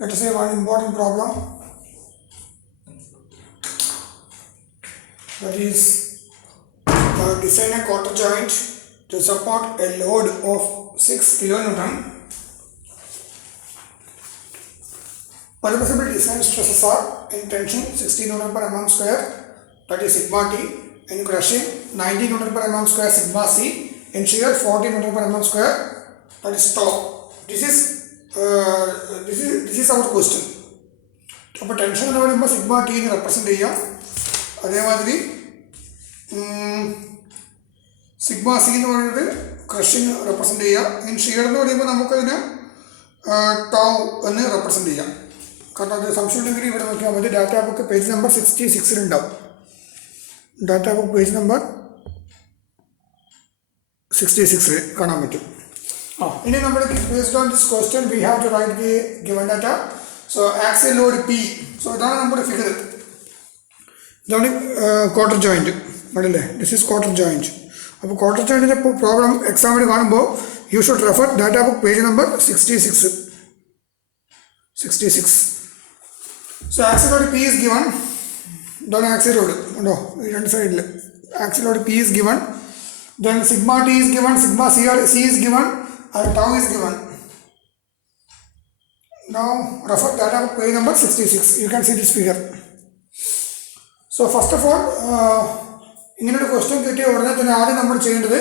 Let us say one important problem, that is design a quarter joint to support a load of 6 kN. Permissible design stresses are in tension 16 Newton per mm square, that is sigma T, in crushing 19 Newton per mm square sigma C, in shear 40 Newton per mm square, that is tau. This is our question. അപ്പോൾ tension എന്ന് പറയുമ്പോൾ sigma T എന്ന് represent ചെയ്യാം. അതേമാതിരി sigma C എന്ന് പറയുന്നത് crushing represent ചെയ്യാം. In shear എന്ന് പറയുമ്പോൾ നമുക്കതിന് ടൗ എന്ന് റെപ്രസെൻ്റ് ചെയ്യാം. കാരണം അത് സംശയം ഉണ്ടെങ്കിൽ ഇവിടെ നോക്കിയാൽ മതി. ഡാറ്റാ ബുക്ക് പേജ് നമ്പർ 66 ഉണ്ടാവും. ഡാറ്റാ ബുക്ക് പേജ് നമ്പർ 66 കാണാൻ പറ്റും. ഇനി നമ്മൾ based on this question we have to write the given data. So axial load P. So ഇതാണ് നമ്മുടെ ഫിഗർ. ഇതാണ് ക്വാർട്ടർ ജോയിൻറ്റ് ആണല്ലേ. This is quarter joint. അപ്പോൾ ക്വാർട്ടർ ജോയിൻറ്റിൻ്റെ പ്രോബ്ലം എക്സാമിന് കാണുമ്പോൾ you should refer data book page number 66. So axial load P is given. ഇതാണ് axial load ഉണ്ടോ ഈ രണ്ട് സൈഡിൽ. Axial load P is given. Then sigma T is given, sigma C is given, and tau is given. Now refer data book page number 66. You can see this figure. So first of all, ഇങ്ങനൊരു question കിട്ടിയ ഉടനെ തന്നെ ആദ്യം നമ്മൾ ചെയ്യേണ്ടത്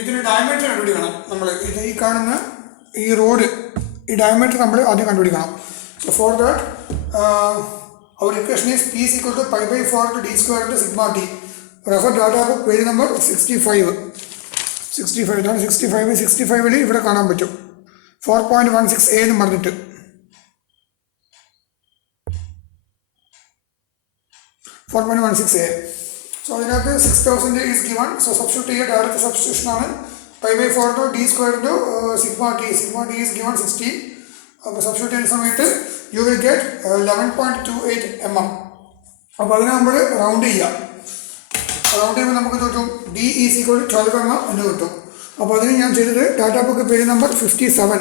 ഇതിന് diameter കണ്ടുപിടിക്കണം. നമ്മൾ ഇത് ഈ കാണുന്ന ഈ റോഡ് ഈ ഡയമീറ്റർ നമ്മൾ ആദ്യം കണ്ടുപിടിക്കണം. So for that our equation is P is equal to pi by 4 to d square into sigma T. Refer data book page number 65. ഇതാണ് 65 ഇവിടെ കാണാൻ പറ്റും. 4.16a എന്ന് പറഞ്ഞിട്ട് 4.16a. സോ അതിനകത്ത് 6000 ഈസ് ഗിവൺ. സോ സബ്സ്റ്റിറ്റ്യൂട്ട് ചെയ്യുക. ഡയറക്റ്റ് സബ്സ്റ്റിറ്റ്യൂഷൻ ആണ്. Pi by 4 to D square to sigma T is given 60. അപ്പോൾ സബ്സ്റ്റിറ്റ്യൂട്ട് ചെയ്യുന്ന സമയത്ത് യു വിൽ ഗെറ്റ് 11.28 mm. അപ്പോൾ അതിനെ നമ്മൾ റൗണ്ട് ചെയ്യാം. റൗണ്ട് ചെയ്യുമ്പോൾ നമുക്ക് കിട്ടും D is equal to 12 mm എന്ന് കിട്ടും. അപ്പോൾ അതിന് ഞാൻ ചെയ്തത് ഡാറ്റാ ബുക്ക് പേജ് നമ്പർ 57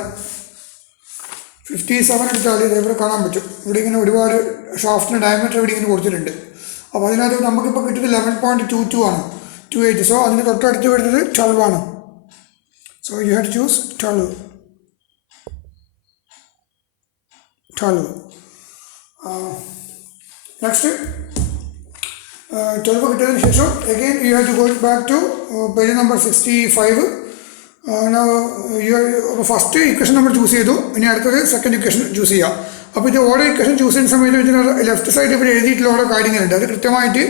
എടുത്താൽ ഇവിടെ കാണാൻ പറ്റും. ഇവിടെ ഇങ്ങനെ ഒരുപാട് ഷാഫ്റ്റിന് ഡയമീറ്റർ ഇവിടെ ഇങ്ങനെ കൊടുത്തിട്ടുണ്ട്. അപ്പോൾ അതിനകത്ത് നമുക്കിപ്പോൾ കിട്ടുന്നത് 11.22 ആണ്, 28. സോ അതിന് തൊട്ടടുത്ത് വരുന്നത് 12 ആണ്. So you have to choose 12. Next 12 കിട്ടിയതിന് ശേഷം again you have to go back to page number 65. now first equation നമ്മൾ ചൂസ് ചെയ്തു. ഇനി അടുത്തത് സെക്കൻഡ് ഇക്വേഷൻ ചൂസ് ചെയ്യാം. അപ്പോൾ ഇത് ഓരോ ഇക്വേഷൻ ചൂസ് ചെയ്യുന്ന സമയത്ത് ഇതിന് ലെഫ്റ്റ് സൈഡ് ഇവിടെ എഴുതിയിട്ടുള്ള ഓരോ കാര്യങ്ങളുണ്ട്. അത് കൃത്യമായിട്ട്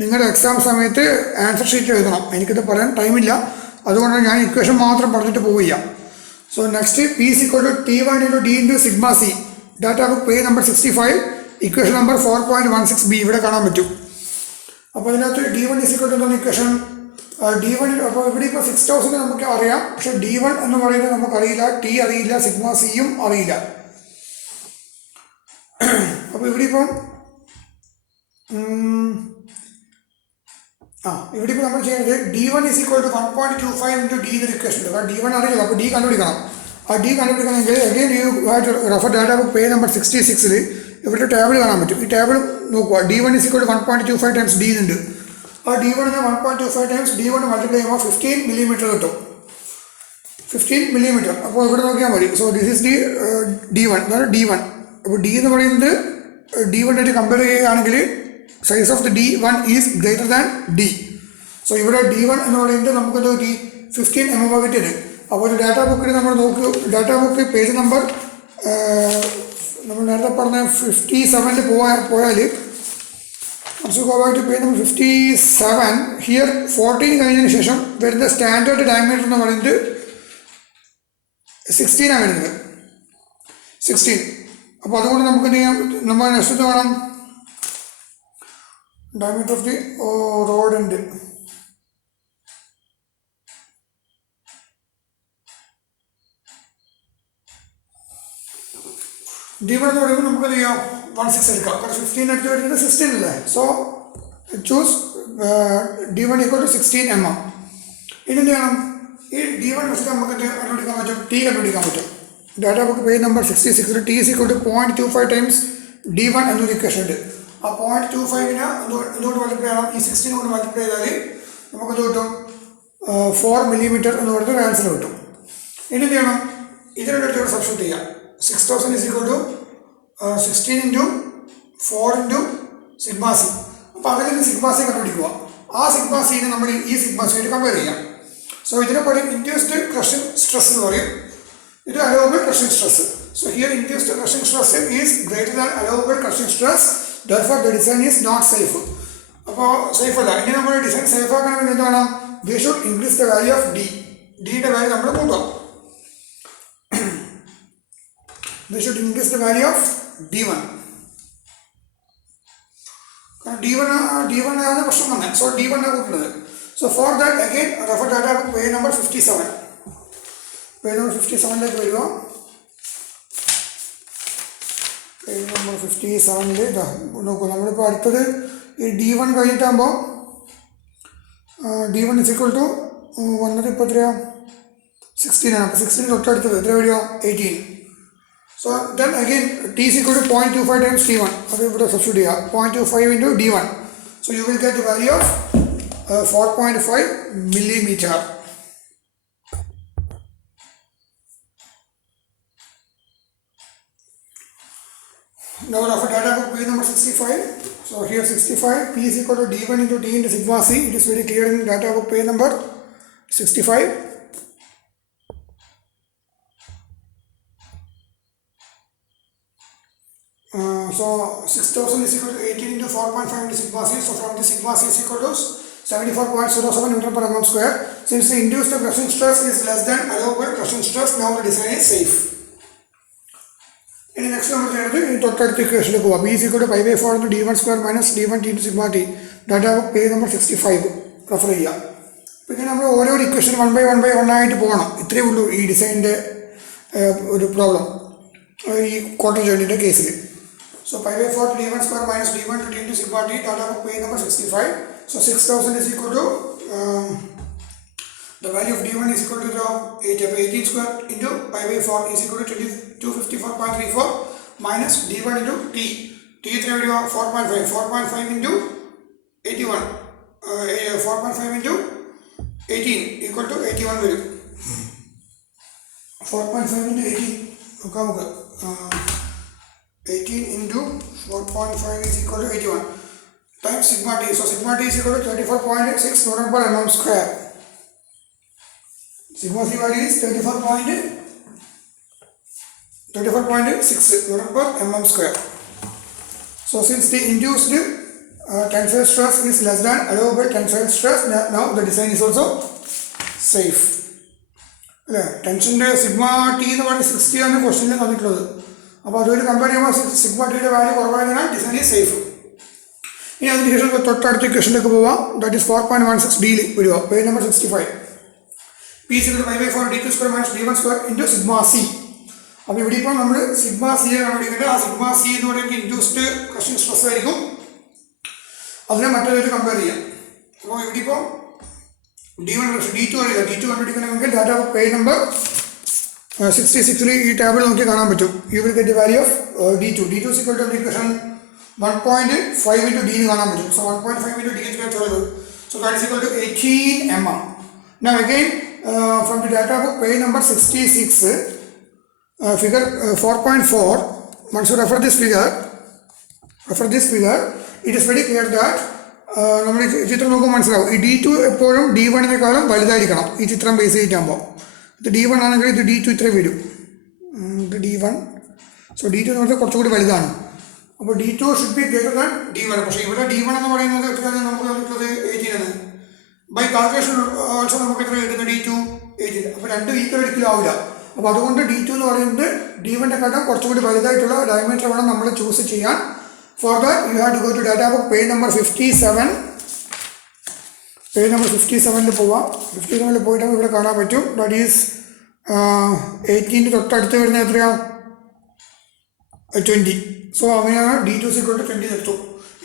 നിങ്ങളുടെ എക്സാം സമയത്ത് ആൻസർ ഷീറ്റ് എഴുതണം. എനിക്കിത് പറയാൻ ടൈമില്ല, അതുകൊണ്ട് ഞാൻ ഇക്വേഷൻ മാത്രം പറഞ്ഞിട്ട് പോവുക. So next P is equal to T1 into D into sigma C. Data book page number 65 equation number 4.16b ഇവിടെ കാണാൻ പറ്റും. അപ്പോൾ അതിനകത്ത് D1 is equal to എന്താണ് ഇക്വേഷൻ D1. അപ്പോൾ ഇവിടെ ഇപ്പോൾ 6000 നമുക്ക് അറിയാം, പക്ഷേ D1 എന്ന് പറയുന്നത് നമുക്കറിയില്ല, T അറിയില്ല, സിഗ്മ സിയും അറിയില്ല. അപ്പോൾ ഇവിടെ ഇപ്പം നമ്മൾ ചെയ്യുന്നത് D1 is equal to 1.25 into D എന്നൊരു ഇക്വേഷൻ ഉണ്ട്. കാരണം D1 അറിയില്ല, അപ്പോൾ D കണ്ടുപിടിക്കണം. ആ D കണ്ടുപിടിക്കണമെങ്കിൽ again you have to refer data book page number 66 ഇവിടെ ടേബിൾ കാണാൻ പറ്റും. ഈ ടേബിൾ നോക്കുക. D1 is equal to 1.25 times D ഉണ്ട്. ആ D1 1.25 times D1 മൾട്ടിപ്ലൈ ചെയ്യുമ്പോൾ 15 mm കിട്ടും. 15 mm. അപ്പോൾ ഇവിടെ നോക്കിയാൽ മതി. So this is D1. അതാണ് D1. അപ്പോൾ D എന്ന് പറയുന്നത് D1 ആയിട്ട് കമ്പയർ ചെയ്യുകയാണെങ്കിൽ size of the D1 is greater than D. So ഇവിടെ D1 എന്ന് പറയുന്നത് നമുക്കെന്തോ 15 mm കിട്ടിയത്. അപ്പോൾ ഡാറ്റാ ബുക്കിൽ നമ്മൾ നോക്കൂ. ഡാറ്റാ ബുക്ക് പേജ് നമ്പർ നമ്മൾ നേരത്തെ പറഞ്ഞ 57 പോയാൽ നമുക്ക് go back to page number 57. Here 14 കഴിഞ്ഞതിന് ശേഷം വരുന്ന സ്റ്റാൻഡേർഡ് ഡയമീറ്റർ എന്ന് പറയുന്നത് 16 ആണ് വരുന്നത്. 16. അപ്പോൾ അതുകൊണ്ട് നമുക്ക് എന്ത് ചെയ്യാം, നമ്മൾ നെക്സ്റ്റ് വേണം ഡയമീറ്റർ ഓഫ് ദി റോഡ് ഉണ്ട്. D1 എന്ന് പറയുമ്പോൾ നമുക്ക് എന്ത് ചെയ്യാം 16 എടുക്കാം. കാരണം 15 എടുത്ത് വരുന്നത് 16 അല്ലേ. So choose D1 equal to 16 mm. ഇനി എന്ത് ചെയ്യണം, ഈ D1 വെച്ചിട്ട് നമുക്ക് കണ്ടുപിടിക്കാൻ പറ്റും, T കണ്ടുപിടിക്കാൻ പറ്റും. Data book page number 66 T is equal to 0.25 times d1 എന്നൊരു ഇക്വേഷൻ ഉണ്ട്. ആ 0.25നെ എന്തുകൊണ്ട് മൾട്ടിപ്ലൈ ചെയ്യണം? ഈ 16 കൊണ്ട് മൾട്ടിപ്ലൈ ചെയ്താൽ നമുക്ക് എന്ത് കിട്ടും? 4 മില്ലിമീറ്റർ എന്ന് പറഞ്ഞൊരു ആൻസർ കിട്ടും. ഇനി എന്ത് ചെയ്യണം? ഇതിനോട് ഇവിടെ സബ്സ്റ്റിറ്റ്യൂട്ട് ചെയ്യാം. 6000 is equal to 16 into 4 into sigma C. അപ്പോൾ അതിൽ നിന്ന് സിഗ്മ സി കണ്ടുപിടിക്കുക. ആ സിഗ്മ സിനെ നമ്മൾ ഈ സിഗ്മ സിയായിട്ട് കമ്പയർ ചെയ്യാം. സോ ഇതിനെ പറയും ഇൻഡ്യൂസ്ഡ് ക്രഷിംഗ് സ്ട്രെസ് എന്ന് പറയും. ഇത് allowable crushing stress. So here induced crushing stress is greater than allowable crushing stress. Therefore the design is not safe. അപ്പോൾ സേഫ് അല്ല. ഇനി നമ്മൾ ഡിസൈൻ സേഫ് ആക്കണമെങ്കിൽ എന്ത് വേണം? We should increase the value of D. ഡിയുടെ വാല്യൂ നമ്മൾ കൂട്ടാം. We should increase the value of d1. d1 ആണ് പ്രശ്നം തന്നെ. സോ d1 ആണ് കൂട്ടുന്നത്. So for that again refer data book page number 57. Page number 57ലേക്ക് വരിക. പേജ് നമ്പർ 57 നോക്കൂ. നമ്മളിപ്പോൾ അടുത്തത് ഈ d1 കഴിഞ്ഞിട്ടാകുമ്പോൾ d1 is equal to വന്നത് ഇപ്പോൾ എത്രയാണ്? 16 ആണ്. അപ്പോൾ 16 തൊട്ടടുത്തത് എത്ര വരിക? 18. So then again t is equal to 0.25 times d1. അത് ഇവിടെ സബ്സ്റ്റിറ്റ്യൂട്ട് ചെയ്യുക. 0.25 into d1. So you will get the value of 4.5 millimeter. Now for data book page number 65. So here 65, p is equal to d1 into t into sigma c. It is very clear in data book page number 65. So 6000 is equal to 18 into 4.5 into sigma c. So from the sigma c is equal to 74.07 Newton per mm square. Since the induced crushing stress is less than allowable crushing stress, now the design is safe. In the next number, in total equation, b is equal to pi by 4 into d1 square minus d1 t into sigma t. Data page number 65. Refer here. Then we will do equation 1 by 1 by 1 ആയിട്ട് പോകണം. ഇത്രയേ ഉള്ളൂ ഈ ഡിസൈനിൻ്റെ ഒരു problem ഈ quarter ജേർണിയുടെ കേസിൽ. So pi by 4 to d1 square minus d1 to t into sigma t. Data book page number 65. So 6000 is equal to the value of d1 is equal to the 18 square into pi by 4 is equal to 254.34 minus d1 into t. T is 4.5. 4.5 into 81. 4.5 into 18 equal to 81 value. 4.5 into 18. Okay. 18 into 4.5 is equal to 81 times sigma t. So sigma t is equal to 34.6 Newton per mm square. Sigma c value is 34.6 Newton per mm square. So since the induced tensile stress is less than allowable tensile stress, now the design is also safe. Tension sigma t എന്ന് പറയുന്നത് 60 ആണ് ക്വസ്റ്റ്യനിൽ തന്നിട്ടുള്ളത്. അപ്പോൾ അതുമായിട്ട് compare ചെയ്യുമ്പോൾ sigma ടിയുടെ value കുറവായതിനാൽ ഡിസൈൻ ഈസ് സേഫ്. ഇനി അതിന് ശേഷം തൊട്ടടുത്ത ഇക്വേഷനിലേക്ക് പോവാം. ദാറ്റ് ഈസ് 4.16 ഡിയിൽ വരിക. Page number 65. P is equal to pi by 4 d2 square minus d1 square into sigma c. അപ്പോൾ ഇവിടെ ഇപ്പോൾ നമ്മൾ സിഗ്മ സിയെ കണ്ടുപിടിക്കേണ്ടത്. ആ സിഗ്മ സി എന്ന് പറയുന്നത് ഇൻഡ്യൂസ്ഡ് ക്രഷിംഗ് സ്ട്രെസ് ആയിരിക്കും. അതിനെ മറ്റൊരു കമ്പയർ ചെയ്യാം. അപ്പോൾ ഇവിടെ ഇപ്പോൾ d1 d2 അറിയില്ല. d2 കണ്ടുപിടിക്കണമെങ്കിൽ ഡാറ്റ പേജ് നമ്പർ 66 ഈ ടേബിൾ നോക്കി കാണാൻ പറ്റും. You will get the value of d2. d2 is equal to equation 1.5 into d കാണാൻ പറ്റും. So 1.5 into d is 12. So that is equal to 18 mm. Now again from the data book page number 66, figure 4.4. Once you refer this figure, it is very clear that നമ്മൾ ചിത്രം നോക്കുമ്പോൾ മനസ്സിലാവും. ഈ d2 എപ്പോഴും d1-നേക്കാളും വലുതായിരിക്കണം ഈ ചിത്രം ബേസ് ചെയ്തിട്ടാകുമ്പോൾ. ഇത് d1 ആണെങ്കിൽ ഇത് d2 ഇത്രയും വരും. ഇത് d1. സോ d2 എന്ന് പറഞ്ഞാൽ കുറച്ചുകൂടി വലുതാണ്. അപ്പോൾ d2 should be greater than d1. പക്ഷേ ഇവിടെ d1 എന്ന് പറയുന്നത് എത്രയാണ് നമുക്ക് തന്നിട്ടുള്ളത്? 18 ആണ്. ബൈ കാൽക്കുലേഷൻ ഓൾസോ നമുക്ക് എത്ര കിട്ടുന്നത്? d2 18. അപ്പോൾ രണ്ടും ഈക്വൽ ഒരിക്കലും ആവില്ല. അപ്പോൾ അതുകൊണ്ട് d2 എന്ന് പറയുന്നത് d1-നെക്കാട്ടും കുറച്ചുകൂടി വലുതായിട്ടുള്ള ഡയമീറ്റർ വേണം നമ്മൾ ചൂസ് ചെയ്യാൻ. For that you have to go to data book page number 57. Page number 57 പോവാം. 57 പോയിട്ട് ഇവിടെ കാണാൻ പറ്റും. ദാറ്റ് ഈസ് 18 തൊട്ടടുത്ത് വരുന്നത് എത്രയാണ്? 20. സോ അങ്ങനെയാണ് d2 is equal to 20 എടുത്തു.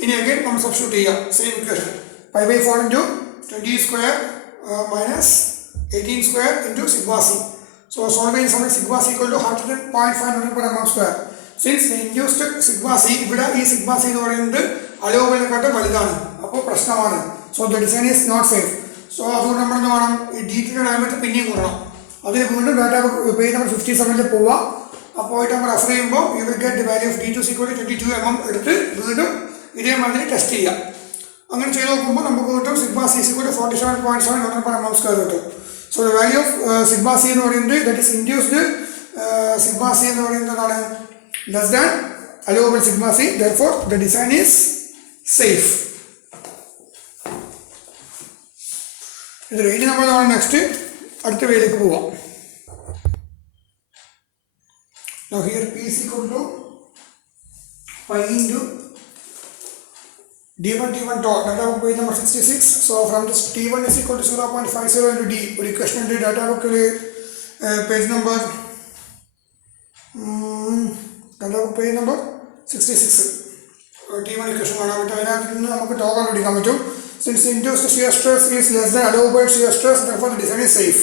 ഇനി അഗൈൻ നമ്മൾ സബ്സ്റ്റിറ്റ്യൂട്ട് ചെയ്യാം. Same equation pi by 4 into 20 square minus 18 square into sigma c. So solving summary sigma c equal to 100.5 Newton per mm square. Since the induced sigma c, ഇവിടെ ഈ sigma c എന്ന് പറയുന്നത് അലോവലിനെക്കാട്ടും വലുതാണ്, അപ്പോൾ പ്രശ്നമാണ്. So the design is not safe. So അതുകൊണ്ട് നമ്മൾ എന്ത് വേണം, ഈ ഡീറ്റിയുടെ ഡയമീറ്റർ പിന്നെയും കൂടണം. അതിന് വീണ്ടും ഡാറ്റ പേജ് നമ്പർ 57 പോവാം. അപ്പോൾ പോയിട്ട് നമ്മൾ റെഫർ ചെയ്യുമ്പോൾ you will get the value of d2 equal to 22 mm എടുത്ത് വീണ്ടും ഇതേമാതിരി ടെസ്റ്റ് ചെയ്യാം. അങ്ങനെ ചെയ്ത് നോക്കുമ്പോൾ നമുക്ക് കിട്ടും sigma c equal to 47.7 Newton per mm square കിട്ടും. So the value of sigma c എന്ന് പറയുന്നത്, that is induced sigma c എന്ന് പറയുന്നതാണ് less than allowable sigma c, therefore the design is safe. ഇത് ഇനി നമ്മൾ നെക്സ്റ്റ് അടുത്ത വേയിലേക്ക് പോവാം. Now here p is equal to pi into d1 t1 tau, data book page number 66. So from this t1 is equal to 0.50 into d, ഒരു equation ഉണ്ട് data ബുക്കിൽ page number data book page number 66 t1 equation കാണാൻ പറ്റും. അതിനകത്ത് നിന്ന് നമുക്ക് to കണ്ടുപിടിക്കാൻ പറ്റും. Since induced shear stress is less than allowable shear stress, therefore the design is safe.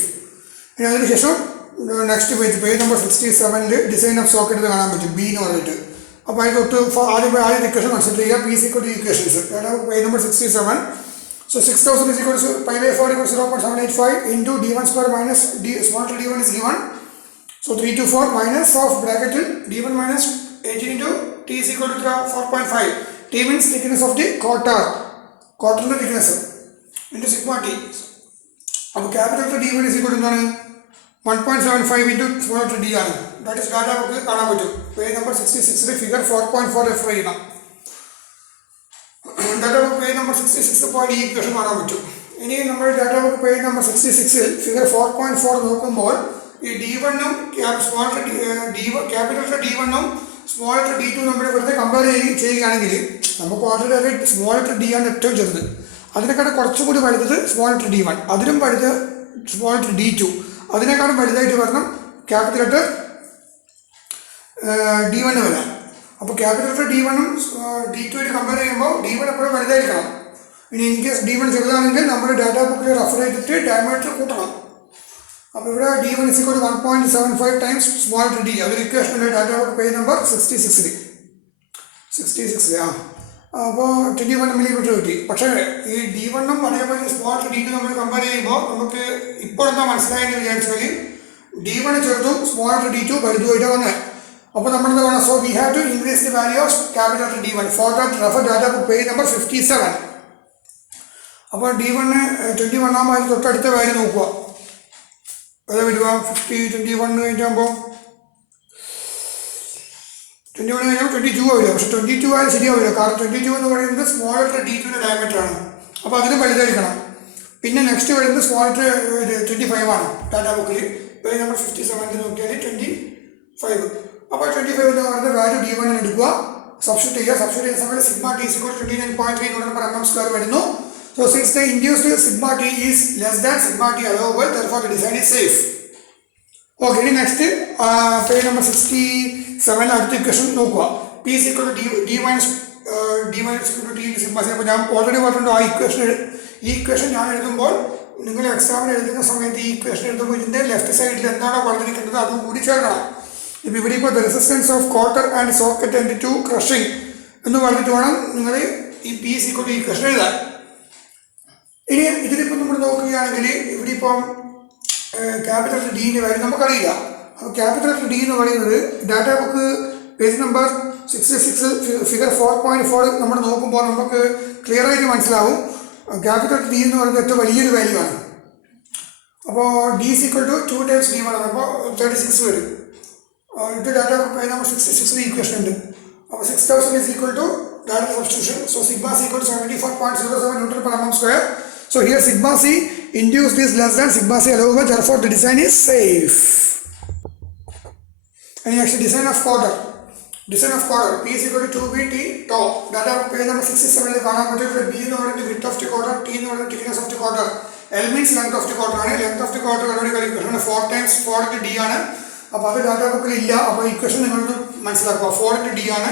ഇനി അതിനുശേഷം next page number 67 design of socket കാണാൻ പറ്റും, ബി എന്ന് പറഞ്ഞിട്ട്. അപ്പോൾ അതിൽ തൊട്ട് ആദ്യം ഇക്വേഷൻ കൺസിഡർ ചെയ്യുക. P equal to equations page number 67. So 6000 is equal to pi by 4 equals 0.785 into d1 square minus d small d1 is given. So 324 minus of bracket d1 minus 18 into t is equal to 4.5. T means thickness of the quarter thickness into sigma t. അപ്പോൾ capital d1 is equal to എന്താണ് 1.75 into small d ആണ്. That is data നമുക്ക് കാണാൻ പറ്റും. Page number 66 figure 4.4 refer ചെയ്യണം. Data book page number 66 point ഈ equation കാണാൻ പറ്റും. ഇനി നമ്മൾ data book page number 66 figure 4.4 നോക്കുമ്പോൾ ഈ d1ഉം ക്യാപിറ്റൽ d1ഉം സ്മോൾ d2 നമ്മൾ വെറുതെ കമ്പയർ ചെയ്യുകയാണെങ്കിൽ നമുക്ക് ഓൾറെഡി സ്മോൾ d ആണ് ഏറ്റവും ചെറുത്. അതിനെക്കാളും കുറച്ചും കൂടി വലുത് സ്മോൾ d1, അതിലും വലുത് സ്മോൾ d2, അതിനേക്കാളും വലുതായിട്ട് വരണം ക്യാപിറ്റൽ d1 വരാം. അപ്പോൾ ക്യാപിറ്റൽ d1ഉം d2 കമ്പയർ ചെയ്യുമ്പോൾ d1 എപ്പോഴും വലുതായിരിക്കണം. ഇനി ഇൻ കേസ് d1 ചെറുതാണെങ്കിൽ നമ്മൾ ഡാറ്റ ബുക്കിൽ റെഫർ ചെയ്തിട്ട് ഡയമീറ്റർ കൂട്ടണം. അപ്പോൾ ഇവിടെ d1 is equal to 1.75 times small d. അതൊരു ഇക്വേഷൻ ഉണ്ട് ഡാറ്റ ബുക്ക് പേജ് നമ്പർ 66. അപ്പോൾ 21 മില്ലിമീറ്റർ കിട്ടി. പക്ഷേ ഈ d1ഉം അതേപോലെ സ്മോൾ d2 നമ്മൾ കമ്പയർ ചെയ്യുമ്പോൾ നമുക്ക് ഇപ്പോൾ എന്താ മനസ്സിലായെന്ന് വിചാരിച്ചാൽ d1 ചെറുതും സ്മോൾ d2 വലുതുമായിട്ടാണ് വന്നത്. അപ്പോൾ നമ്മൾ എന്താ പറയുക, so we have to increase the value of capital d1. For that refer data book page number 57. അപ്പോൾ d1 21 ആകുമ്പോൾ അതിന് തൊട്ടടുത്ത വാല്യൂ നോക്കുക. അത് വരിക 21 കഴിഞ്ഞാകുമ്പോൾ 21 കഴിഞ്ഞാൽ 22 ആവില്ല. പക്ഷേ 22 ആയാലും ശരിയാവില്ല, കാരണം 22 എന്ന് പറയുന്നത് സ്മോൾ d2 ഡയമീറ്റർ ആണ്. അപ്പോൾ അതിന് വലുതായിരിക്കണം. പിന്നെ നെക്സ്റ്റ് വരുന്നത് സ്മോൾ 25 ആണ് ഡാറ്റ ബുക്കിൽ പേജ് നമ്പർ 57 നോക്കിയാൽ 25. അപ്പോൾ 25 എന്ന് പറയുന്നത് വാല്യൂ d1 എടുക്കുക, സബ്സ്റ്റിറ്റ്യൂട്ട് ചെയ്യുക. സബ്സ്റ്റിറ്റ്യൂട്ട് ചെയ്യുന്ന സമയത്ത് sigma T is equal to 29.3 Newton per mm square വരുന്നു. So since the induced sigma t is less than sigma t allowable, therefore the design is safe. Okay, next page number 67 അടുത്ത equation നോക്കുക. p is equal to d minus d minus equal to t into sigma c. അപ്പോൾ ഞാൻ already പറഞ്ഞിട്ടുണ്ട് ഈ equation ഞാൻ എഴുതുമ്പോൾ നിങ്ങൾ എക്സാമിന് എഴുതുന്ന സമയത്ത് ഈ ഇക്വേഷൻ എഴുതുമ്പോൾ ഇതിൻ്റെ ലെഫ്റ്റ് സൈഡിൽ എന്താണോ പറഞ്ഞിരിക്കുന്നത് അതും കൂടി ചേർക്കണം. ഇപ്പോൾ ഇവിടെ ഇപ്പോൾ the resistance of cotter and socket and to crushing എന്ന് പറഞ്ഞിട്ട് വേണം നിങ്ങൾ ഈ p is equal to equation എഴുതാൻ. ഇനി ഇതിലിപ്പോൾ നമ്മൾ നോക്കുകയാണെങ്കിൽ ഇവിടെ ഇപ്പം ക്യാപിറ്റൽ ഡിൻ്റെ കാര്യം നമുക്കറിയില്ല. അപ്പോൾ ക്യാപിറ്റൽ ഡി എന്ന് പറയുന്നത് data book page number 66 figure 4.4 നമ്മൾ നോക്കുമ്പോൾ നമുക്ക് ക്ലിയർ ആയിട്ട് മനസ്സിലാവും ക്യാപിറ്റൽ ഡി എന്ന് പറയുന്നത് ഏറ്റവും വലിയൊരു വാല്യൂ ആണ്. അപ്പോൾ d is equal to 2 times d1 ആണ്. അപ്പോൾ 36 വരും. ഇത് data book page number 66 equation ഉണ്ട്. അപ്പോൾ 6000 is equal to data substitution. So sigma c equal to 74.07 Newton per mm square. So here sigma c induced is less than sigma c allowable, therefore the design is safe. And next design of quarter. P is equal to 2bt tau. Data page number 67 കാണാൻ പറ്റും. b എന്ന് പറയുന്നത് width of the quarter, t എന്ന് പറയുന്നത് thickness of the quarter, l means length of the quarter ആണ്. length of the quarter already calculation 4 times 4 into d ആണ്. അപ്പോൾ അത് ഡാറ്റ ബുക്കിൽ ഇല്ല. അപ്പോൾ ഇക്വേഷൻ നിങ്ങൾക്ക് മനസ്സിലാക്കുക. 4 into d ആണ്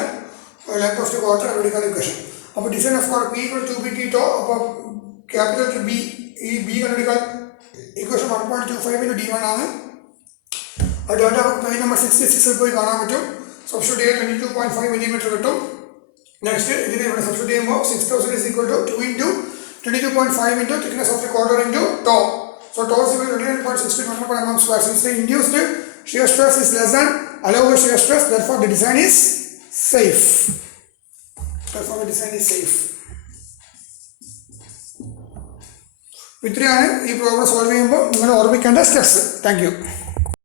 length of the quarter already calculation. അപ്പോൾ design of quarter p equal to 2bt tau. അപ്പോൾ ക്യാപിറ്റൽ ബി ഈ ബി കണ്ടുപിടിക്കാൻ ഇക്വേഷൻ 1.25 into d1 ആണ്. ആ ഡാറ്റ ബുക്ക് പേജ് നമ്പർ 66 പോയി കാണാൻ പറ്റും. സബ്സ്റ്റിറ്റ്യൂട്ട് ചെയ്യുക 22.5 മില്ലിമീറ്റർ കിട്ടും. നെക്സ്റ്റ് ഇതിന് ഇവിടെ സബ്സ്റ്റിറ്റ്യൂട്ട് ചെയ്യുമ്പോൾ 6000 is equal to 2 into 22.5 into thickness of the quarter into tau. So tau is equal to 29.62 Newton per mm square. Since the induced shear stress is less than allowed shear stress, therefore the design is safe. ഇത്രയാണ് ഈ problem solve ചെയ്യുമ്പോൾ നിങ്ങൾ ഓർമ്മിക്കേണ്ട steps. Thank you.